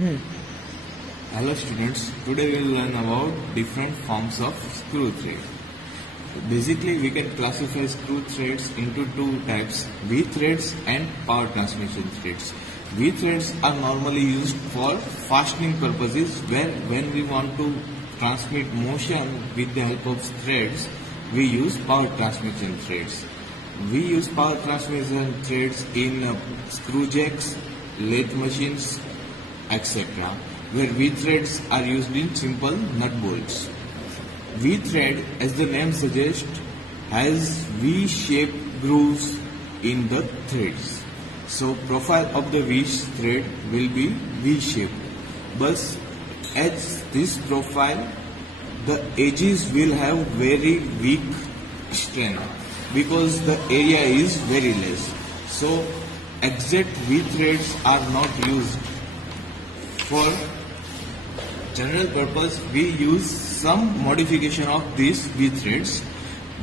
Hello students, today we will learn about different forms of screw thread. Basically we can classify screw threads into two types, V threads and power transmission threads. V threads are normally used for fastening purposes where when we want to transmit motion with the help of threads, we use power transmission threads. We use power transmission threads in screw jacks, lathe machines, etc., where V threads are used in simple nut bolts. V thread, as the name suggests, has V-shaped grooves in the threads. So profile of the V thread will be V-shaped. But as this profile, the edges will have very weak strength because the area is very less. So exact V threads are not used. For general purpose, we use some modification of these V threads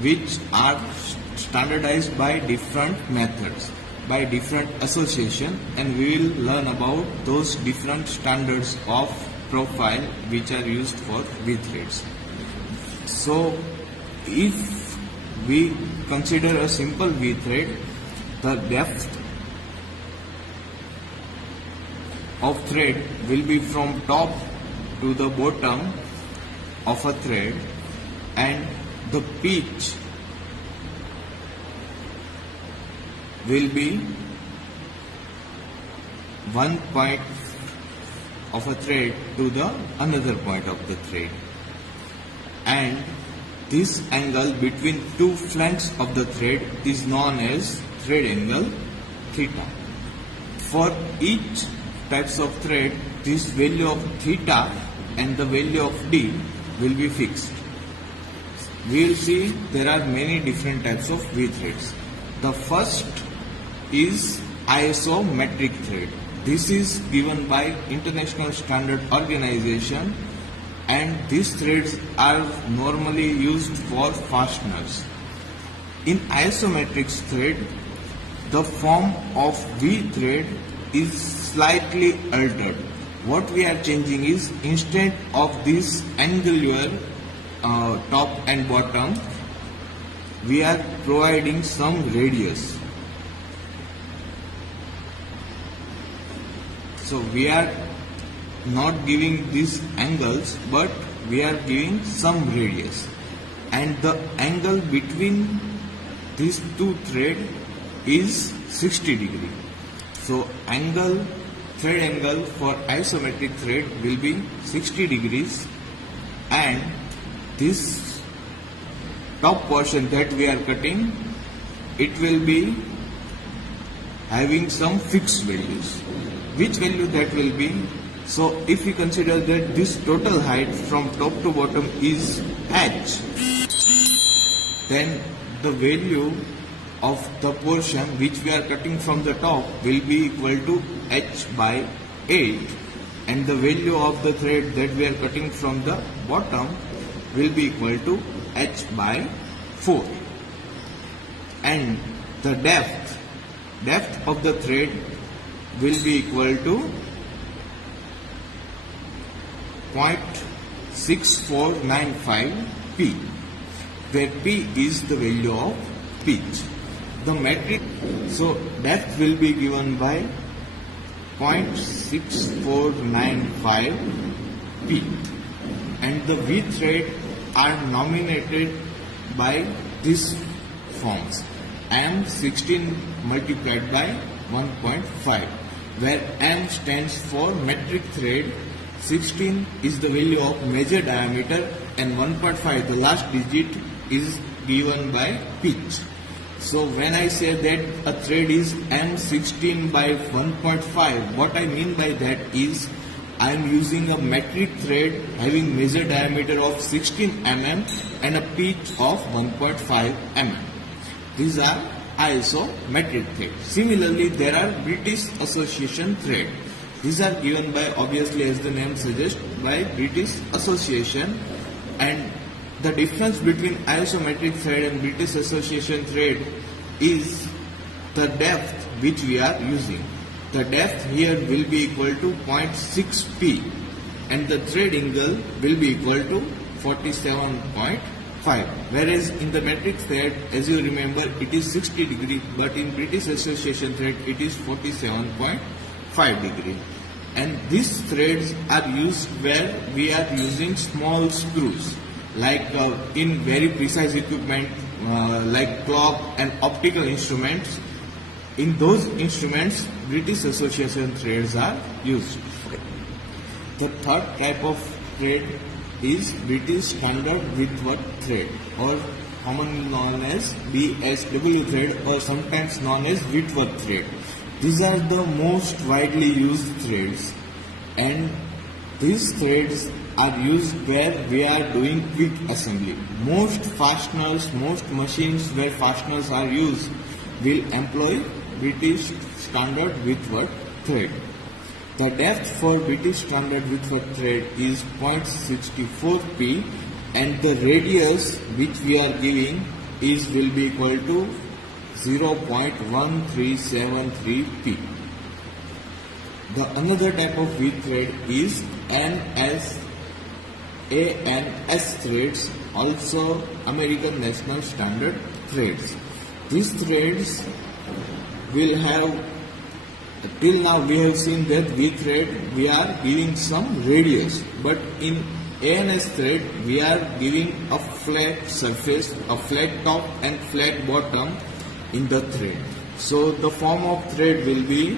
which are standardized by different methods, by different association, and we will learn about those different standards of profile which are used for V threads. So if we consider a simple V thread, the depth of thread will be from top to the bottom of a thread, and the pitch will be one point of a thread to the another point of the thread, and this angle between two flanks of the thread is known as thread angle theta. For each types of thread, this value of theta and the value of D will be fixed. We will see there are many different types of V threads. The first is isometric thread. This is given by International Standard Organization, and these threads are normally used for fasteners. In isometric thread, the form of V thread is slightly altered. What we are changing is, instead of this angular top and bottom, we are providing some radius. So we are not giving these angles, but we are giving some radius, and the angle between these two threads is 60 degree. So thread angle for isometric thread will be 60 degrees, and this top portion that we are cutting, it will be having some fixed values. Which value that will be? So if we consider that this total height from top to bottom is h, then the value of the portion which we are cutting from the top will be equal to h by 8, and the value of the thread that we are cutting from the bottom will be equal to h by 4, and the depth of the thread will be equal to 0.6495 p, where p is the value of pitch. The metric, so depth will be given by 0.6495 p, and the V thread are nominated by these forms: M16 multiplied by 1.5, where M stands for metric thread, 16 is the value of major diameter, and 1.5, the last digit, is given by pitch. So when I say that a thread is M16 by 1.5, what I mean by that is I am using a metric thread having major diameter of 16 mm and a pitch of 1.5 mm. These are isometric thread. Similarly, there are British Association thread. These are given by, obviously as the name suggests, by British Association, and the difference between isometric thread and British Association thread is the depth which we are using. The depth here will be equal to 0.6p and the thread angle will be equal to 47.5. Whereas in the metric thread, as you remember, it is 60 degree, but in British Association thread it is 47.5 degree. And these threads are used where we are using small screws, like in very precise equipment like clock and optical instruments. In those instruments, British Association threads are used. The third type of thread is British Standard Whitworth thread, or commonly known as BSW thread, or sometimes known as Whitworth thread. These are the most widely used threads, and these threads are used where we are doing quick assembly. Most fasteners, most machines where fasteners are used will employ British Standard Whitworth thread. The depth for British Standard Whitworth thread is 0.64p and the radius which we are giving will be equal to 0.1373p. The another type of wheat thread is ANS threads, also American National Standard threads. These threads will have, till now we have seen that V thread we are giving some radius, but in ANS thread we are giving a flat surface, a flat top and flat bottom in the thread. So the form of thread will be,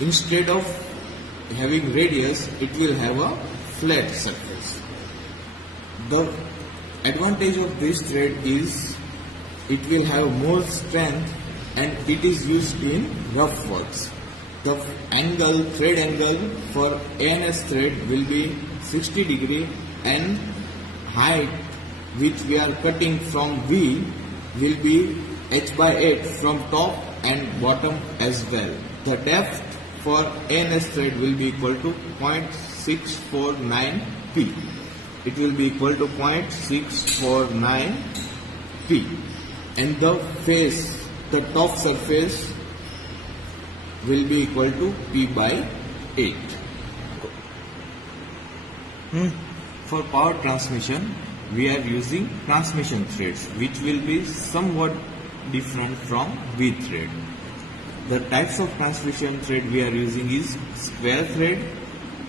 instead of having radius, it will have a flat surface. The advantage of this thread is it will have more strength and it is used in rough works. The thread angle for ANS thread will be 60 degree and height which we are cutting from V will be h/8 from top and bottom as well. The depth for ANS thread will be equal to 0.649p. It will be equal to 0.649p. And the face, the top surface will be equal to p/8. For power transmission, we are using transmission threads, which will be somewhat different from V thread. The types of transmission thread we are using is square thread,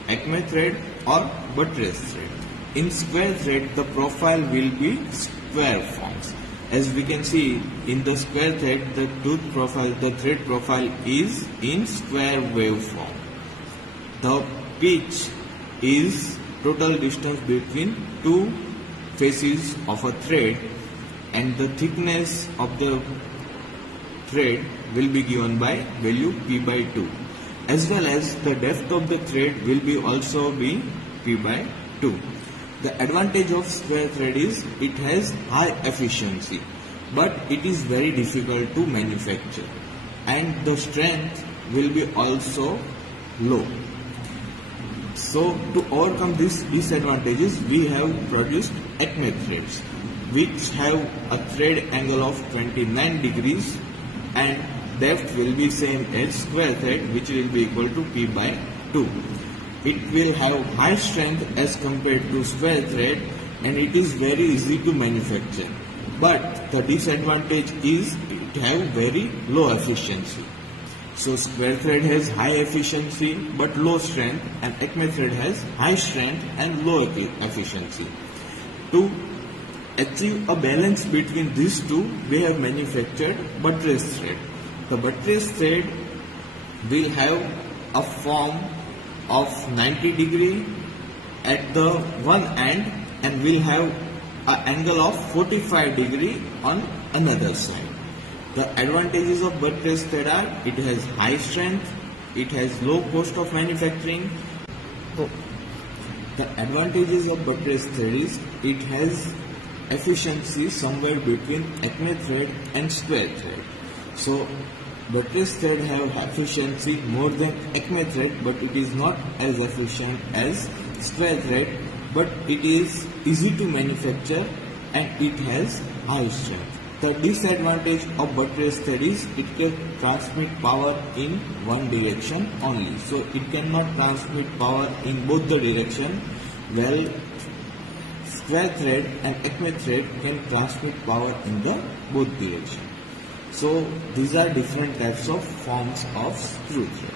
Acme thread, or buttress thread. In square thread, the profile will be square forms. As we can see in the square thread, the thread profile is in square waveform. The pitch is total distance between two faces of a thread, and the thickness of the thread will be given by value p/2, as well as the depth of the thread will be also be p/2. The advantage of square thread is it has high efficiency, but it is very difficult to manufacture, and the strength will be also low. So to overcome these disadvantages, we have produced Acme threads, which have a thread angle of 29 degrees and depth will be same as square thread, which will be equal to p/2. It will have high strength as compared to square thread, and it is very easy to manufacture. But the disadvantage is it have very low efficiency. So square thread has high efficiency but low strength, and Acme thread has high strength and low efficiency. To achieve a balance between these two, we have manufactured buttress thread. The buttress thread will have a form of 90 degree at the one end and will have an angle of 45 degree on another side. The advantages of buttress thread are it has high strength, it has low cost of manufacturing. The advantages of buttress thread is it has efficiency somewhere between Acme thread and square thread. So buttress thread have efficiency more than Acme thread, but it is not as efficient as square thread, but it is easy to manufacture and it has high strength. The disadvantage of buttress thread is it can transmit power in one direction only. So it cannot transmit power in both the direction. Well, square thread and Acme thread can transmit power in the both direction. So these are different types of forms of screw thread.